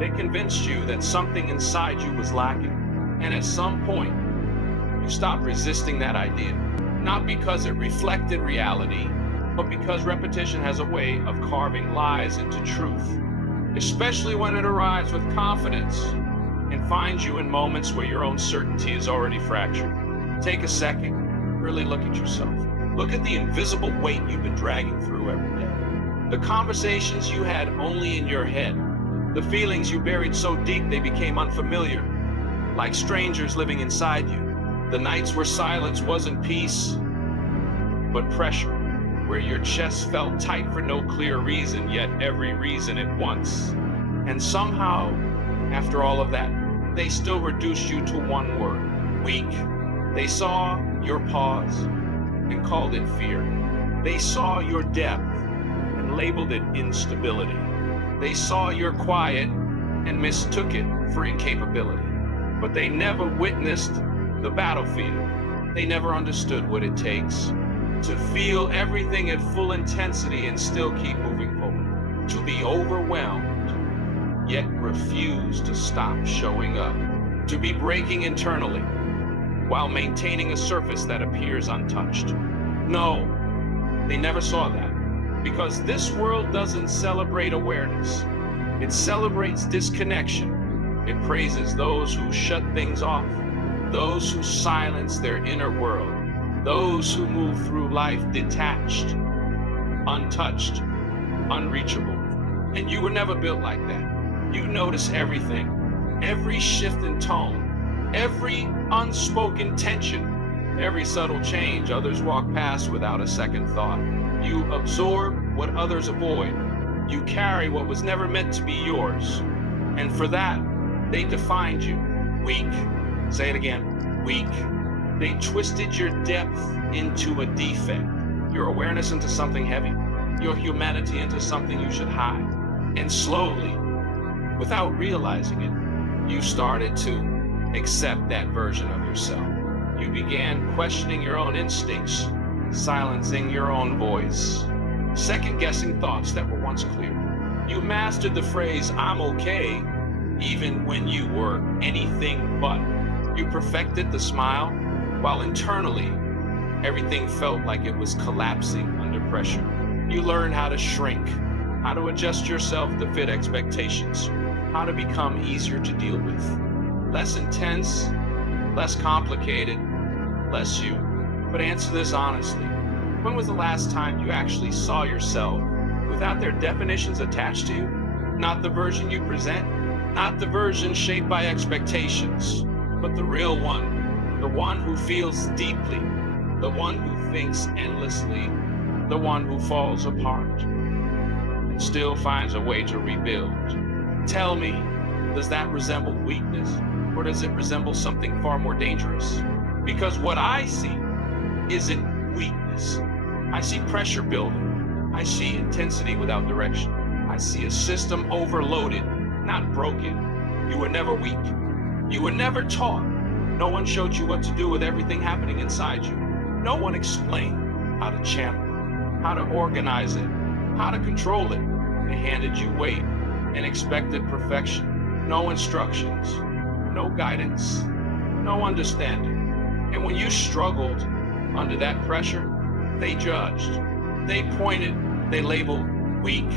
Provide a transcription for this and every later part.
They convinced you that something inside you was lacking. And at some point, you stopped resisting that idea. Not because it reflected reality, but because repetition has a way of carving lies into truth, especially when it arrives with confidence and finds you in moments where your own certainty is already fractured. Take a second, really look at yourself. Look at the invisible weight you've been dragging through every day. The conversations you had only in your head. The feelings you buried so deep they became unfamiliar, like strangers living inside you. The nights where silence wasn't peace, but pressure. Where your chest felt tight for no clear reason, yet every reason at once. And somehow, after all of that, they still reduced you to one word: weak. They saw your pause and called it fear. They saw your depth and labeled it instability. They saw your quiet and mistook it for incapability. But they never witnessed the battlefield. They never understood what it takes to feel everything at full intensity and still keep moving forward. To be overwhelmed, yet refuse to stop showing up. To be breaking internally, while maintaining a surface that appears untouched. No, they never saw that. Because this world doesn't celebrate awareness. It celebrates disconnection. It praises those who shut things off, those who silence their inner world, those who move through life detached, untouched, unreachable. And you were never built like that. You notice everything, every shift in tone, every unspoken tension, every subtle change others walk past without a second thought. You absorb what others avoid. You carry what was never meant to be yours. And for that, they defined you. Weak. Say it again. Weak. They twisted your depth into a defect, your awareness into something heavy, your humanity into something you should hide. And slowly, without realizing it, you started to accept that version of yourself. You began questioning your own instincts, silencing your own voice, second-guessing thoughts that were once clear. You mastered the phrase, "I'm okay," even when you were anything but. You perfected the smile, while internally, everything felt like it was collapsing under pressure. You learned how to shrink, how to adjust yourself to fit expectations, how to become easier to deal with. Less intense, less complicated, less you. But answer this honestly. When was the last time you actually saw yourself without their definitions attached to you? Not the version you present, not the version shaped by expectations, but the real one. The one who feels deeply, the one who thinks endlessly, the one who falls apart and still finds a way to rebuild. Tell me, does that resemble weakness, or does it resemble something far more dangerous? Because what I see isn't weakness. I see pressure building. I see intensity without direction. I see a system overloaded, not broken. You were never weak. You were never taught. No one showed you what to do with everything happening inside you. No one explained how to channel it, how to organize it, how to control it. They handed you weight and expected perfection. No instructions, no guidance, no understanding. And when you struggled under that pressure, they judged, they pointed, they labeled weak.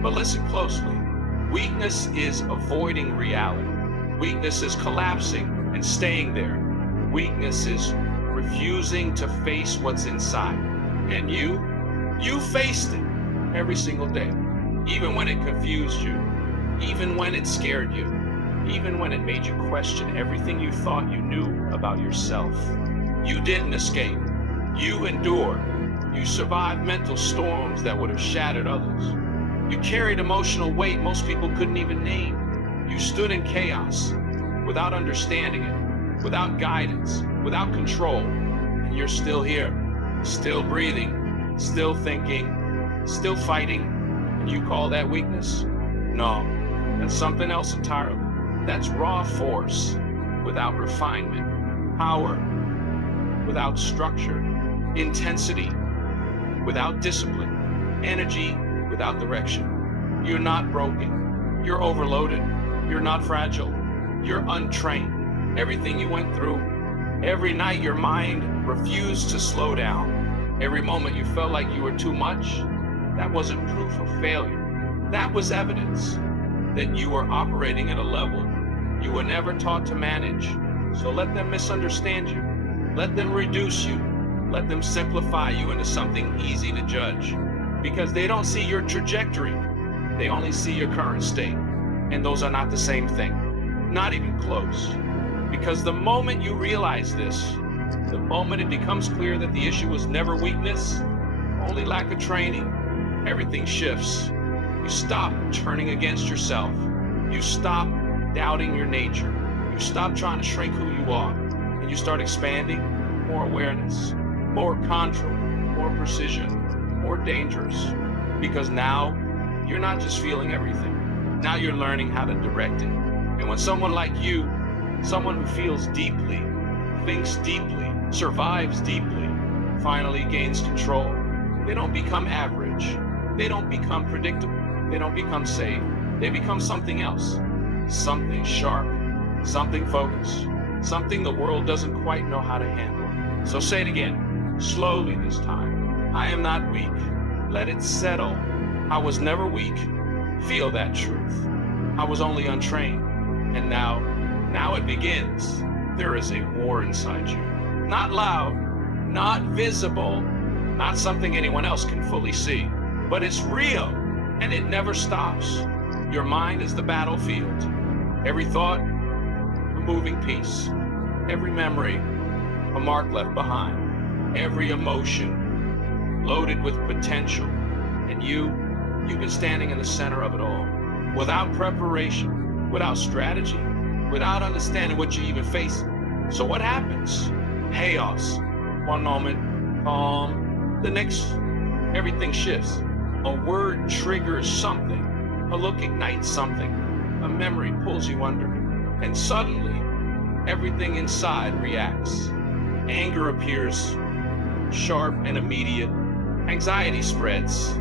But listen closely. Weakness is avoiding reality. Weakness is collapsing and staying there. Weakness is refusing to face what's inside. And you faced it every single day, even when it confused you, even when it scared you, even when it made you question everything you thought you knew about yourself. You didn't escape. You endured. You survived mental storms that would have shattered others. You carried emotional weight most people couldn't even name. You stood in chaos without understanding it, without guidance, without control. And you're still here, still breathing, still thinking, still fighting. And you call that weakness? No, that's something else entirely. That's raw force without refinement, power without structure, intensity without discipline, energy without direction. You're not broken, you're overloaded. You're not fragile. You're untrained. Everything you went through, every night your mind refused to slow down. Every moment you felt like you were too much, that wasn't proof of failure. That was evidence that you were operating at a level you were never taught to manage. So let them misunderstand you. Let them reduce you. Let them simplify you into something easy to judge. Because they don't see your trajectory. They only see your current state. And those are not the same thing. Not even close. Because the moment you realize this, the moment it becomes clear that the issue was never weakness, only lack of training, everything shifts. You stop turning against yourself. You stop doubting your nature. You stop trying to shrink who you are. And you start expanding. More awareness, more control, more precision, more dangerous. Because now you're not just feeling everything. Now you're learning how to direct it. And when someone like you, someone who feels deeply, thinks deeply, survives deeply, finally gains control, they don't become average. They don't become predictable. They don't become safe. They become something else. Something sharp, something focused, something the world doesn't quite know how to handle. So say it again, slowly this time. I am not weak. Let it settle. I was never weak. Feel that truth. I was only untrained. And now it begins. There is a war inside you. Not loud, not visible, not something anyone else can fully see, but it's real and it never stops. Your mind is the battlefield. Every thought, a moving piece. Every memory, a mark left behind. Every emotion, loaded with potential. And you've been standing in the center of it all. Without preparation, without strategy, without understanding what you're even facing. So what happens? Chaos. One moment, calm. The next, everything shifts. A word triggers something. A look ignites something. A memory pulls you under. And suddenly, everything inside reacts. Anger appears, sharp and immediate. Anxiety spreads,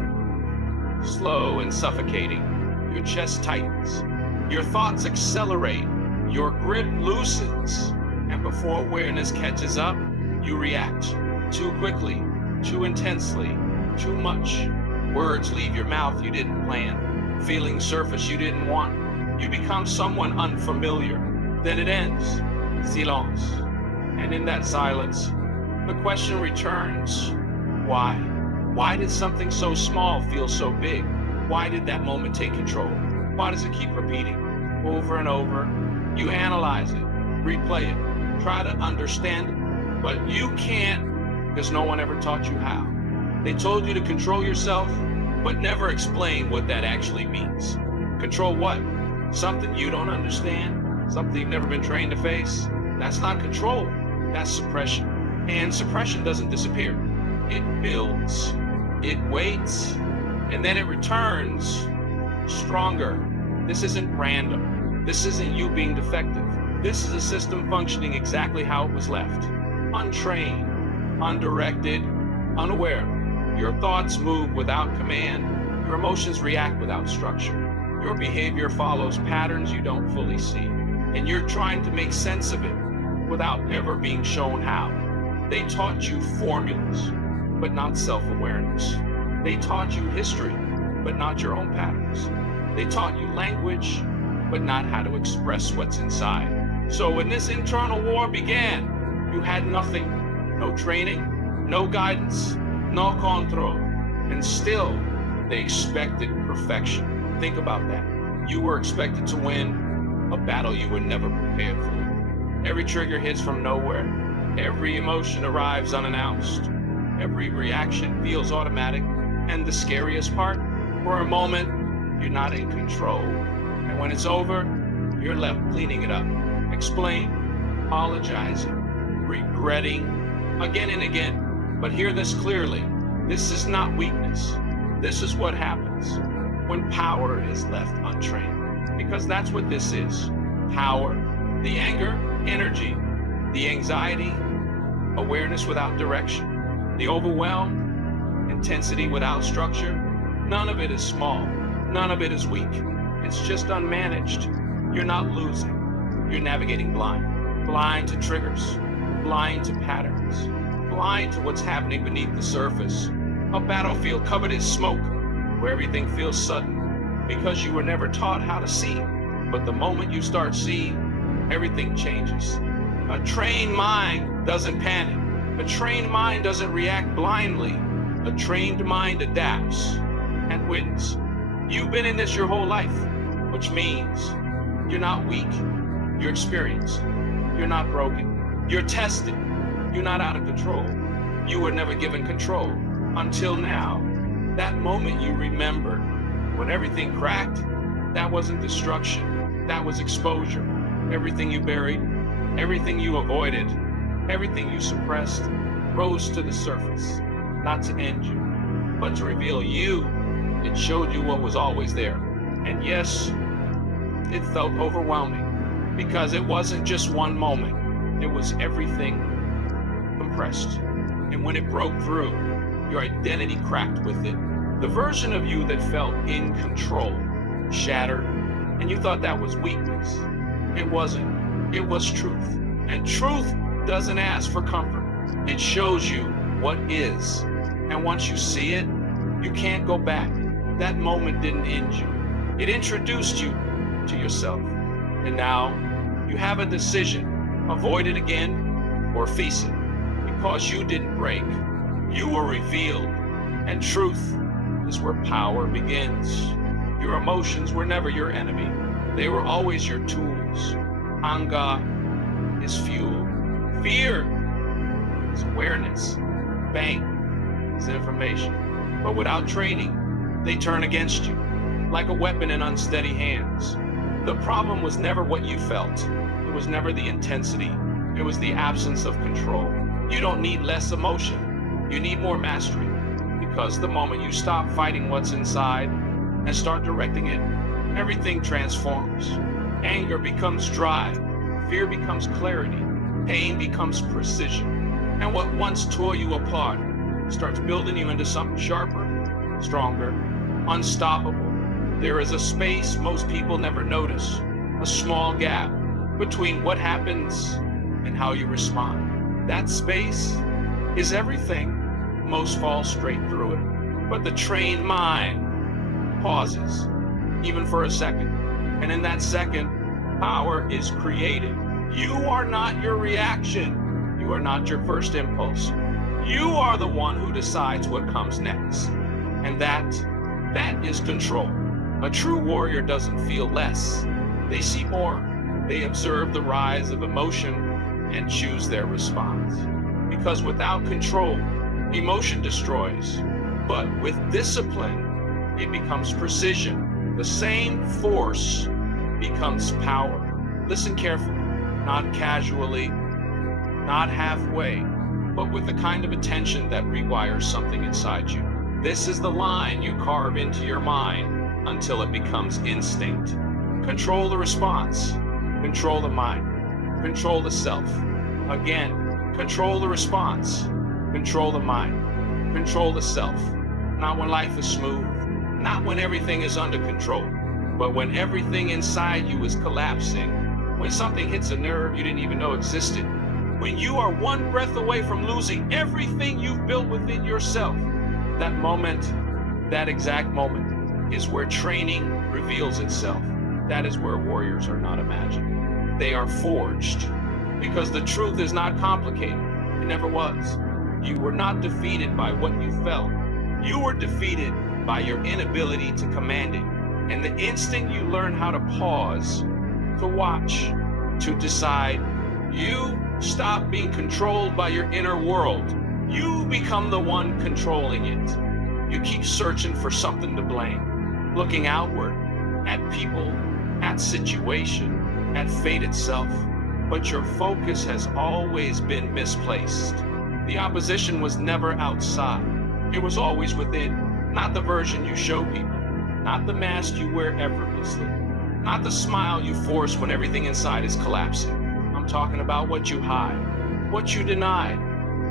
slow and suffocating. Your chest tightens. Your thoughts accelerate. Your grip loosens. And before awareness catches up, you react. Too quickly, too intensely, too much. Words leave your mouth you didn't plan. Feelings surface you didn't want. You become someone unfamiliar. Then it ends. Silence. And in that silence, the question returns. Why? Why did something so small feel so big? Why did that moment take control? Why does it keep repeating over and over? You analyze it, replay it, try to understand it, but you can't because no one ever taught you how. They told you to control yourself, but never explain what that actually means. Control what? Something you don't understand? Something you've never been trained to face? That's not control, that's suppression. And suppression doesn't disappear. It builds, it waits, and then it returns stronger. This isn't random. This isn't you being defective. This is a system functioning exactly how it was left. Untrained, undirected, unaware. Your thoughts move without command. Your emotions react without structure. Your behavior follows patterns you don't fully see. And you're trying to make sense of it without ever being shown how. They taught you formulas, but not self-awareness. They taught you history, but not your own patterns. They taught you language, but not how to express what's inside. So when this internal war began, you had nothing, no training, no guidance, no control, and still they expected perfection. Think about that. You were expected to win a battle you were never prepared for. Every trigger hits from nowhere. Every emotion arrives unannounced. Every reaction feels automatic. And the scariest part, for a moment, you're not in control. And when it's over, you're left cleaning it up, explaining, apologizing, regretting, again and again. But hear this clearly. This is not weakness. This is what happens when power is left untrained. Because that's what this is. Power, the anger, energy, the anxiety, awareness without direction, the overwhelm, intensity without structure. None of it is small. None of it is weak. It's just unmanaged. You're not losing. You're navigating blind. Blind to triggers. Blind to patterns. Blind to what's happening beneath the surface. A battlefield covered in smoke where everything feels sudden because you were never taught how to see. But the moment you start seeing, everything changes. A trained mind doesn't panic. A trained mind doesn't react blindly. A trained mind adapts and wins. You've been in this your whole life, which means you're not weak. You're experienced. You're not broken. You're tested. You're not out of control. You were never given control until now. That moment you remember when everything cracked, that wasn't destruction. That was exposure. Everything you buried, everything you avoided, everything you suppressed rose to the surface, not to end you, but to reveal you. It showed you what was always there. And yes, it felt overwhelming because it wasn't just one moment. It was everything compressed. And when it broke through, your identity cracked with it. The version of you that felt in control shattered, and you thought that was weakness. It wasn't. It was truth. And truth doesn't ask for comfort. It shows you what is. And once you see it, you can't go back. That moment didn't end you. It introduced you to yourself. And now you have a decision. Avoid it again or face it. Because you didn't break. You were revealed. And truth is where power begins. Your emotions were never your enemy. They were always your tools. Anger is fuel. Fear is awareness. Pain is information. But without training, they turn against you like a weapon in unsteady hands. The problem was never what you felt. It was never the intensity. It was the absence of control. You don't need less emotion. You need more mastery. Because the moment you stop fighting what's inside and start directing it, everything transforms. Anger becomes dry. Fear becomes clarity. Pain becomes precision. And what once tore you apart starts building you into something sharper, stronger, unstoppable. There is a space most people never notice, a small gap between what happens and how you respond. That space is everything. Most fall straight through it. But the trained mind pauses, even for a second. And in that second, power is created. You are not your reaction. You are not your first impulse. You are the one who decides what comes next. And that is control. A true warrior doesn't feel less. They see more. They observe the rise of emotion and choose their response. Because without control, emotion destroys. But with discipline, it becomes precision. The same force becomes power. Listen carefully, not casually, not halfway, but with the kind of attention that rewires something inside you. This is the line you carve into your mind until it becomes instinct. Control the response. Control the mind. Control the self. Again, control the response. Control the mind. Control the self. Not when life is smooth. Not when everything is under control. But when everything inside you is collapsing. When something hits a nerve you didn't even know existed. When you are one breath away from losing everything you've built within yourself. That moment, that exact moment, is where training reveals itself. That is where warriors are not imagined. They are forged. Because the truth is not complicated. It never was. You were not defeated by what you felt. You were defeated by your inability to command it. And the instant you learn how to pause, to watch, to decide, you stop being controlled by your inner world. You become the one controlling it. You keep searching for something to blame, looking outward at people, at situation, at fate itself. But your focus has always been misplaced. The opposition was never outside. It was always within, not the version you show people, not the mask you wear effortlessly, not the smile you force when everything inside is collapsing. I'm talking about what you hide, what you deny,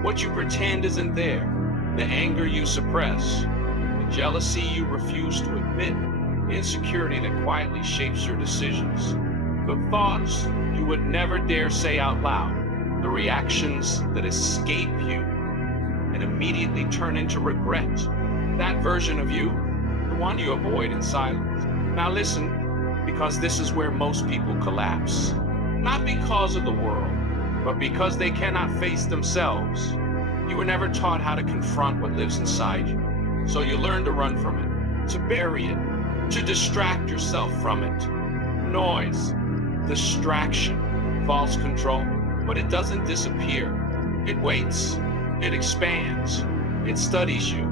what you pretend isn't there, the anger you suppress, the jealousy you refuse to admit, the insecurity that quietly shapes your decisions. The thoughts you would never dare say out loud, the reactions that escape you and immediately turn into regret. That version of you, the one you avoid in silence. Now listen, because this is where most people collapse. Not because of the world, but because they cannot face themselves. You were never taught how to confront what lives inside you. So you learn to run from it, to bury it, to distract yourself from it. Noise, distraction, false control. But it doesn't disappear. It waits, it expands, it studies you.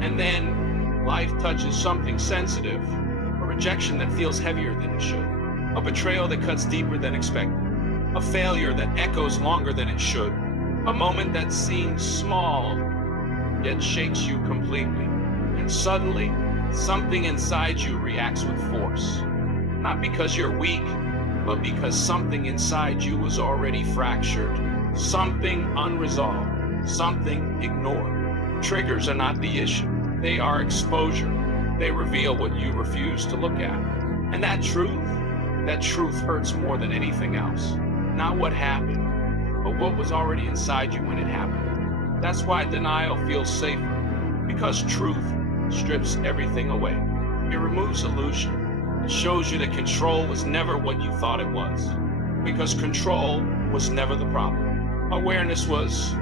And then life touches something sensitive, a rejection that feels heavier than it should, a betrayal that cuts deeper than expected, a failure that echoes longer than it should, a moment that seems small, yet shakes you completely. And suddenly, something inside you reacts with force. Not because you're weak, but because something inside you was already fractured, something unresolved, something ignored. Triggers are not the issue. They are exposure. They reveal what you refuse to look at. And that truth hurts more than anything else. Not what happened, but what was already inside you when it happened. That's why denial feels safer, because truth strips everything away. It removes illusion. It shows you that control was never what you thought it was, because control was never the problem. Awareness was.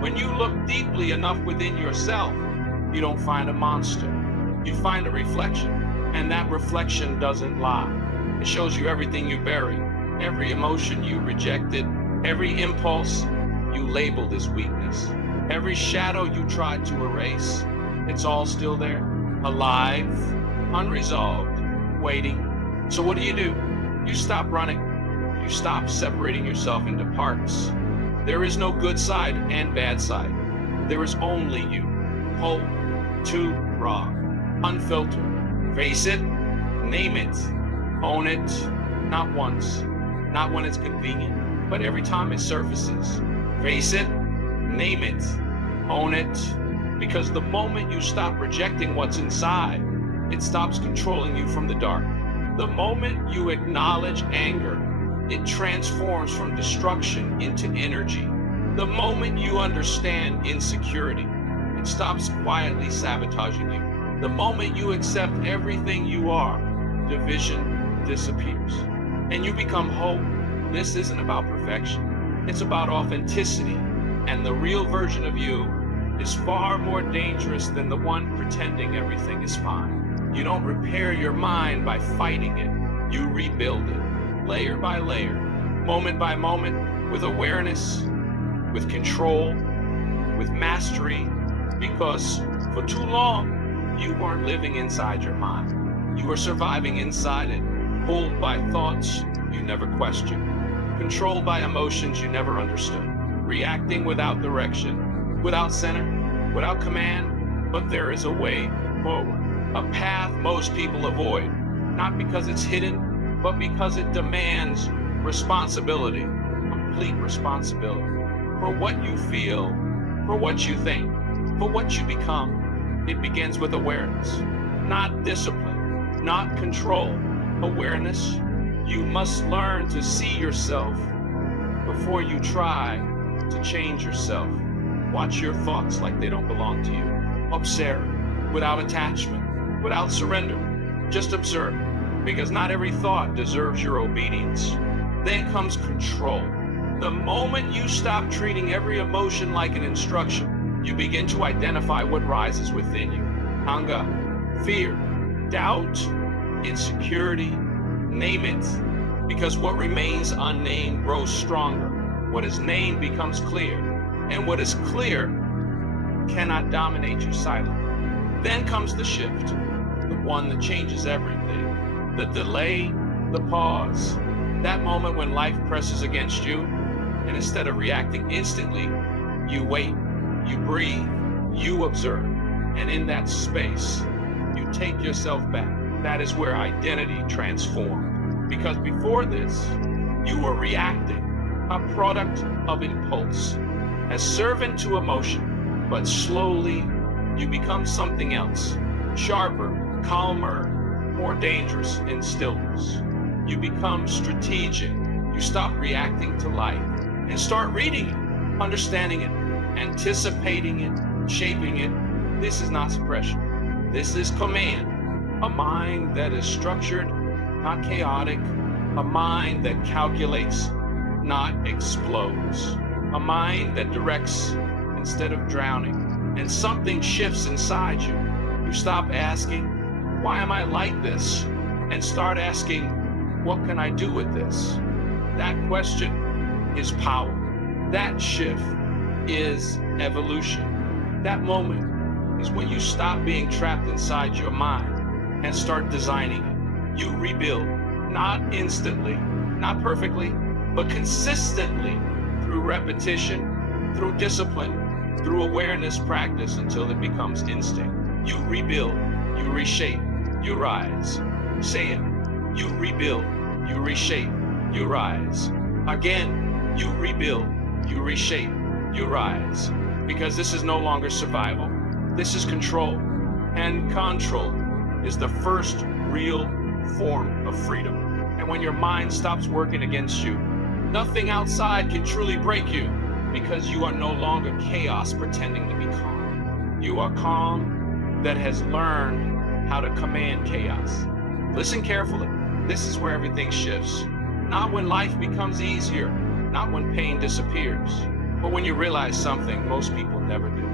When you look deeply enough within yourself, you don't find a monster. You find a reflection, and that reflection doesn't lie. It shows you everything you buried, every emotion you rejected, every impulse you labeled as weakness, every shadow you tried to erase. It's all still there, alive, unresolved, waiting. So what do? You stop running. You stop separating yourself into parts. There is no good side and bad side. There is only you, whole, too raw, unfiltered. Face it, name it, own it, not once, not when it's convenient, but every time it surfaces. Face it, name it, own it, because the moment you stop rejecting what's inside, it stops controlling you from the dark. The moment you acknowledge anger, it transforms from destruction into energy. The moment you understand insecurity, it stops quietly sabotaging you. The moment you accept everything you are, division disappears. And you become whole. This isn't about perfection. It's about authenticity. And the real version of you is far more dangerous than the one pretending everything is fine. You don't repair your mind by fighting it. You rebuild it. Layer by layer, moment by moment, with awareness, with control, with mastery, because for too long, you weren't living inside your mind. You were surviving inside it, pulled by thoughts you never questioned, controlled by emotions you never understood, reacting without direction, without center, without command. But there is a way forward, a path most people avoid, not because it's hidden, but because it demands responsibility, complete responsibility, for what you feel, for what you think, for what you become. It begins with awareness, not discipline, not control. Awareness. You must learn to see yourself before you try to change yourself. Watch your thoughts like they don't belong to you. Observe, without attachment, without surrender. Just observe. Because not every thought deserves your obedience. Then comes control. The moment you stop treating every emotion like an instruction, you begin to identify what rises within you. Anger, fear, doubt, insecurity, name it. Because what remains unnamed grows stronger. What is named becomes clear. And what is clear cannot dominate you silently. Then comes the shift, the one that changes everything. The delay, the pause, that moment when life presses against you, and instead of reacting instantly, you wait, you breathe, you observe, and in that space, you take yourself back. That is where identity transformed. Because before this, you were reacting, a product of impulse, a servant to emotion, but slowly you become something else, sharper, calmer, more dangerous in stillness. You become strategic. You stop reacting to life and start reading it, understanding it, anticipating it, shaping it. This is not suppression. This is command. A mind that is structured, not chaotic. A mind that calculates, not explodes. A mind that directs instead of drowning. And something shifts inside you. You stop asking, why am I like this? And start asking, what can I do with this? That question is power. That shift is evolution. That moment is when you stop being trapped inside your mind and start designing it. You rebuild, not instantly, not perfectly, but consistently through repetition, through discipline, through awareness practice until it becomes instinct. You rebuild, you reshape, you rise. Say it. You rebuild, you reshape, you rise. Again, you rebuild, you reshape, you rise. Because this is no longer survival. This is control. And control is the first real form of freedom. And when your mind stops working against you, nothing outside can truly break you, because you are no longer chaos pretending to be calm. You are calm that has learned how to command chaos. Listen carefully. This is where everything shifts. Not when life becomes easier, not when pain disappears, but when you realize something most people never do.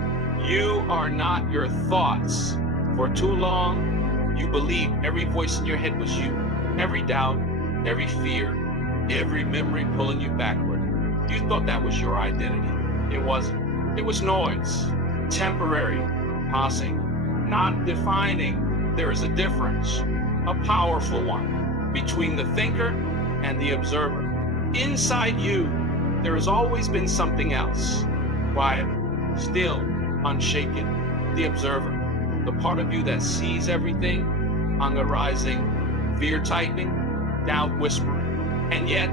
You are not your thoughts. For too long, you believed every voice in your head was you. Every doubt, every fear, every memory pulling you backward. You thought that was your identity. It wasn't. It was noise, temporary, passing, not defining. There is a difference, a powerful one, between the thinker and the observer. Inside you, there has always been something else. Quiet, still, unshaken. The observer, the part of you that sees everything, hunger rising, fear tightening, doubt whispering. And yet,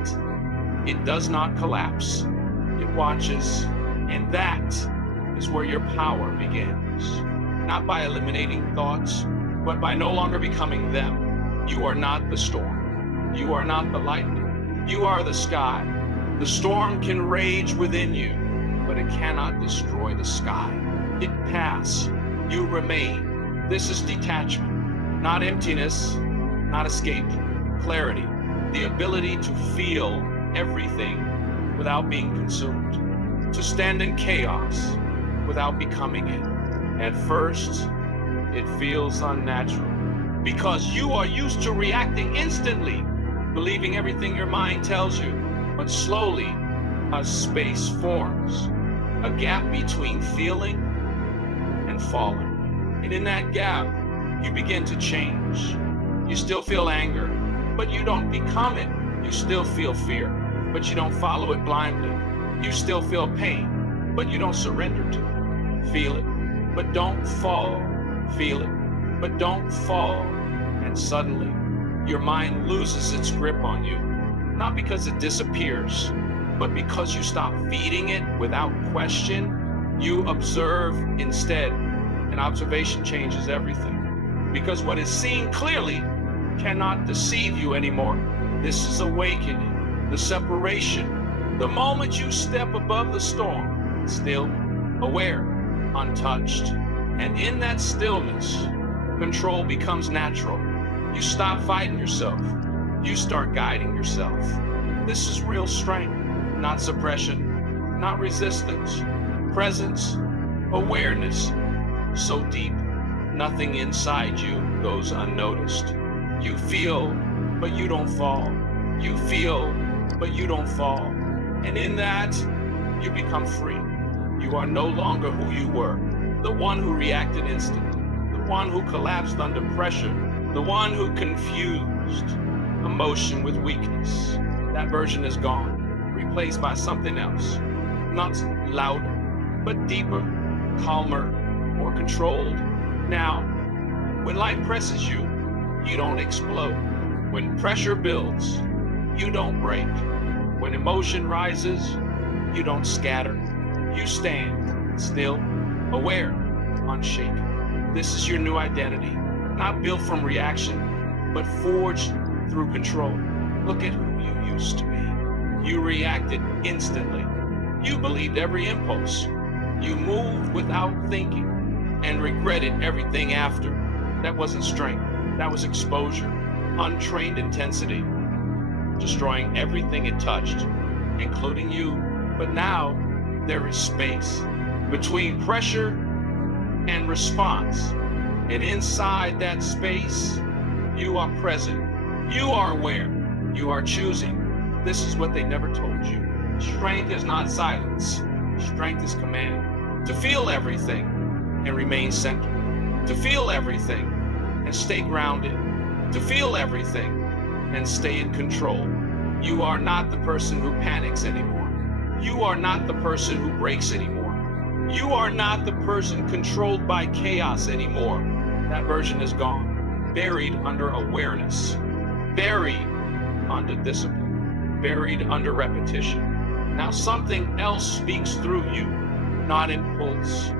it does not collapse. It watches, and that is where your power begins. Not by eliminating thoughts, but by no longer becoming them. You are not the storm. You are not the lightning. You are the sky. The storm can rage within you, but it cannot destroy the sky. It passes. You remain. This is detachment, not emptiness, not escape. Clarity, the ability to feel everything without being consumed. To stand in chaos without becoming it. At first, it feels unnatural, because you are used to reacting instantly, believing everything your mind tells you. But slowly, a space forms, a gap between feeling and falling. And in that gap, you begin to change. You still feel anger, but you don't become it. You still feel fear, but you don't follow it blindly. You still feel pain, but you don't surrender to it. Feel it, but don't fall. Feel it, but don't fall. And suddenly, your mind loses its grip on you, not because it disappears, but because you stop feeding it without question. You observe instead, and observation changes everything. Because what is seen clearly cannot deceive you anymore. This is awakening, the separation. The moment you step above the storm, still, aware, untouched. And in that stillness, control becomes natural. You stop fighting yourself. You start guiding yourself. This is real strength, not suppression, not resistance. Presence, awareness, so deep, nothing inside you goes unnoticed. You feel, but you don't fall. You feel, but you don't fall. And in that, you become free. You are no longer who you were, the one who reacted instantly, the one who collapsed under pressure, the one who confused emotion with weakness. That version is gone, replaced by something else, not louder, but deeper, calmer, more controlled. Now, when life presses you, you don't explode. When pressure builds, you don't break. When emotion rises, you don't scatter. You stand still, aware, unshaken. This is your new identity, not built from reaction, but forged through control. Look at who you used to be. You reacted instantly. You believed every impulse. You moved without thinking and regretted everything after. That wasn't strength. That was exposure. Untrained intensity. Destroying everything it touched, including you. But now there is space between pressure and response. And inside that space, you are present. You are aware. You are choosing. This is what they never told you. Strength is not silence. Strength is command. To feel everything and remain centered. To feel everything and stay grounded. To feel everything and stay in control. You are not the person who panics anymore. You are not the person who breaks anymore. You are not the person controlled by chaos anymore. That version is gone. Buried under awareness. Buried under discipline. Buried under repetition. Now something else speaks through you. Not impulse,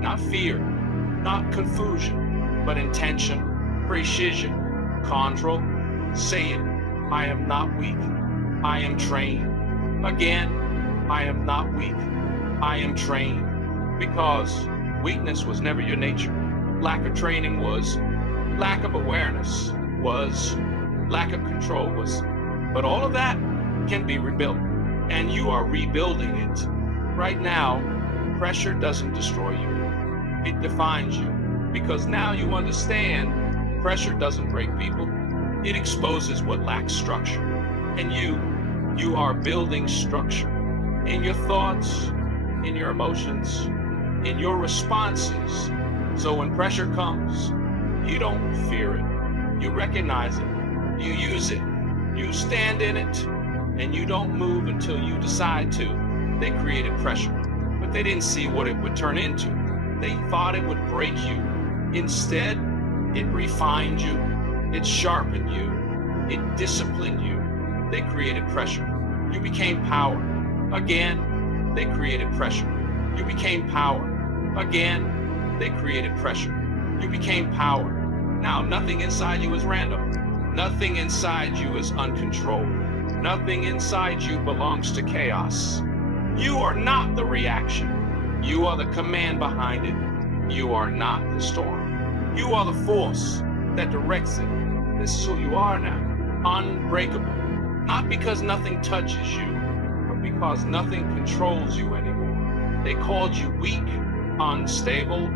not fear, not confusion, but intention, precision, control. Say it. I am not weak. I am trained. Again, I am not weak. I am trained. Because weakness was never your nature. Lack of training was. Lack of awareness was. Lack of control was. But all of that can be rebuilt. And you are rebuilding it. Right now, pressure doesn't destroy you. It defines you. Because now you understand pressure doesn't break people. It exposes what lacks structure. And you are building structure in your thoughts, in your emotions, in your responses. So when pressure comes, you don't fear it. You recognize it. You use it. You stand in it. And you don't move until you decide to. They created pressure, but they didn't see what it would turn into. They thought it would break you. Instead, it refined you. It sharpened you. It disciplined you. They created pressure. You became power. Again, they created pressure. You became power. Again, they created pressure. You became power. Now, nothing inside you is random. Nothing inside you is uncontrolled. Nothing inside you belongs to chaos. You are not the reaction. You are the command behind it. You are not the storm. You are the force that directs it. This is who you are now. Unbreakable. Not because nothing touches you, but because nothing controls you anymore. They called you weak, unstable,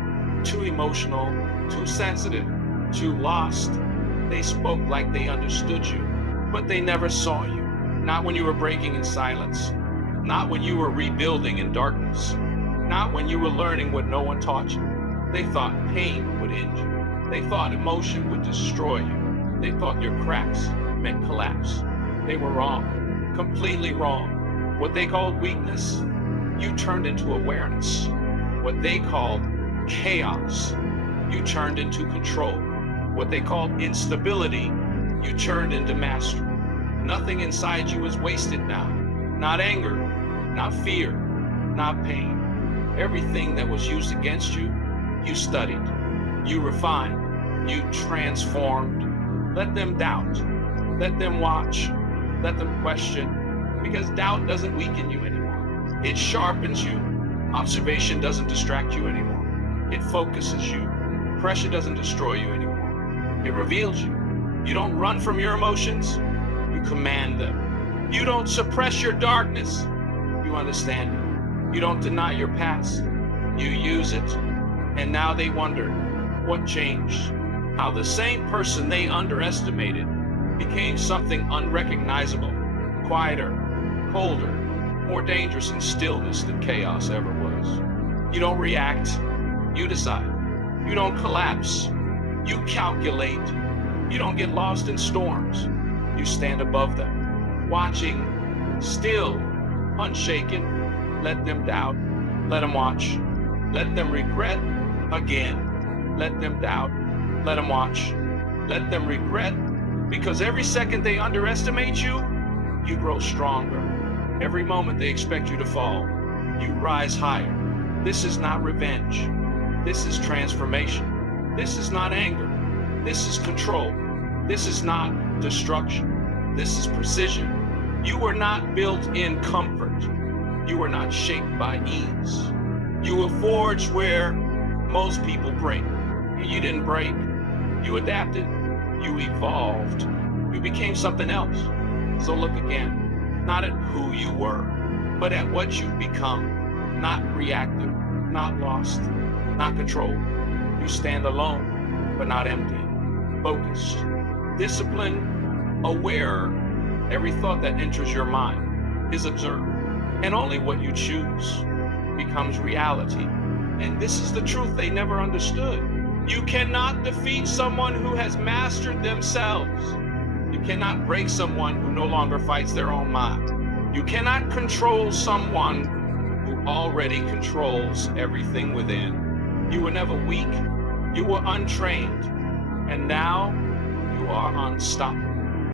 too emotional, too sensitive, too lost. They spoke like they understood you, but they never saw you. Not when you were breaking in silence. Not when you were rebuilding in darkness. Not when you were learning what no one taught you. They thought pain would end you. They thought emotion would destroy you. They thought your cracks meant collapse. They were wrong. Completely wrong. What they called weakness, you turned into awareness. What they called chaos, you turned into control. What they called instability, you turned into mastery. Nothing inside you is wasted now. Not anger, not fear, not pain. Everything that was used against you, you studied, you refined, you transformed. Let them doubt, let them watch, let them question, because doubt doesn't weaken you anymore. It sharpens you. Observation doesn't distract you anymore. It focuses you. Pressure doesn't destroy you anymore. It reveals you. You don't run from your emotions. You command them. You don't suppress your darkness. You understand it. You don't deny your past. You use it. And now they wonder what changed. How the same person they underestimated became something unrecognizable, quieter, colder, more dangerous in stillness than chaos ever was. You don't react. You decide. You don't collapse. You calculate. You don't get lost in storms. You stand above them, watching, still, unshaken. Let them doubt. Let them watch. Let them regret again. Let them doubt. Let them watch. Let them regret. Because every second they underestimate you, you grow stronger. Every moment they expect you to fall, you rise higher. This is not revenge. This is transformation. This is not anger. This is control. This is not destruction. This is precision. You were not built in comfort. You were not shaped by ease. You were forged where most people break. You didn't break. You adapted. You evolved. You became something else. So look again, not at who you were, but at what you've become. Not reactive, not lost, not controlled. You stand alone, but not empty. Focused, disciplined, aware. Every thought that enters your mind is observed, and only what you choose becomes reality. And this is the truth they never understood. You cannot defeat someone who has mastered themselves. You cannot break someone who no longer fights their own mind. You cannot control someone who already controls everything within. You were never weak. You were untrained. And now you are unstoppable.